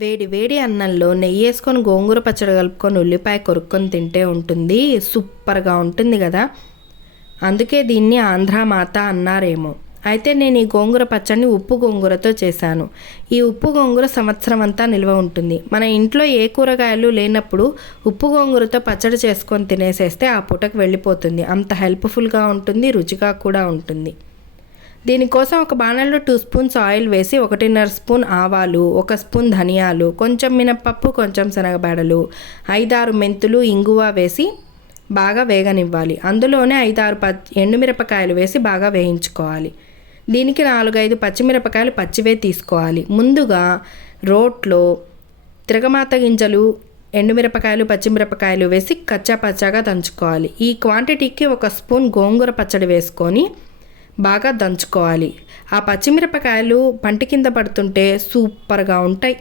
వేడి వేడి అన్నంలో నెయ్యి వేసుకొని గోంగూర పచ్చడి కలుపుకొని ఉల్లిపాయ కొరుక్కొని తింటే ఉంటుంది, సూపర్గా ఉంటుంది కదా. అందుకే దీన్ని ఆంధ్రా మాత అన్నారేమో. అయితే నేను ఈ గోంగూర పచ్చడిని ఉప్పు గోంగూరతో చేశాను. ఈ ఉప్పు గోంగూర సంవత్సరం అంతా నిల్వ ఉంటుంది. మన ఇంట్లో ఏ కూరగాయలు లేనప్పుడు ఉప్పు గోంగూరతో పచ్చడి చేసుకొని తినేసేస్తే ఆ పూటకు వెళ్ళిపోతుంది. అంత హెల్ప్ఫుల్గా ఉంటుంది, రుచిగా కూడా ఉంటుంది. దీనికోసం ఒక బాణల్లో 2 స్పూన్స్ ఆయిల్ వేసి 1.5 స్పూన్ ఆవాలు, 1 స్పూన్ ధనియాలు, కొంచెం మినప్పప్పు, కొంచెం శనగబెడలు, 5-6 మెంతులు, ఇంగువ వేసి బాగా వేగనివ్వాలి. అందులోనే 5-6 ఎండుమిరపకాయలు వేసి బాగా వేయించుకోవాలి. దీనికి 4-5 పచ్చిమిరపకాయలు పచ్చివే తీసుకోవాలి. ముందుగా రోట్లో తిరగమాత గింజలు, ఎండుమిరపకాయలు, పచ్చిమిరపకాయలు వేసి కచ్చా పచ్చాగా దంచుకోవాలి. ఈ క్వాంటిటీకి 1 స్పూన్ గోంగూర పచ్చడి వేసుకొని బాగా దంచుకోవాలి. ఆ పచ్చిమిరపకాయలు పంటి కింద పడుతుంటే సూపర్గా ఉంటాయి.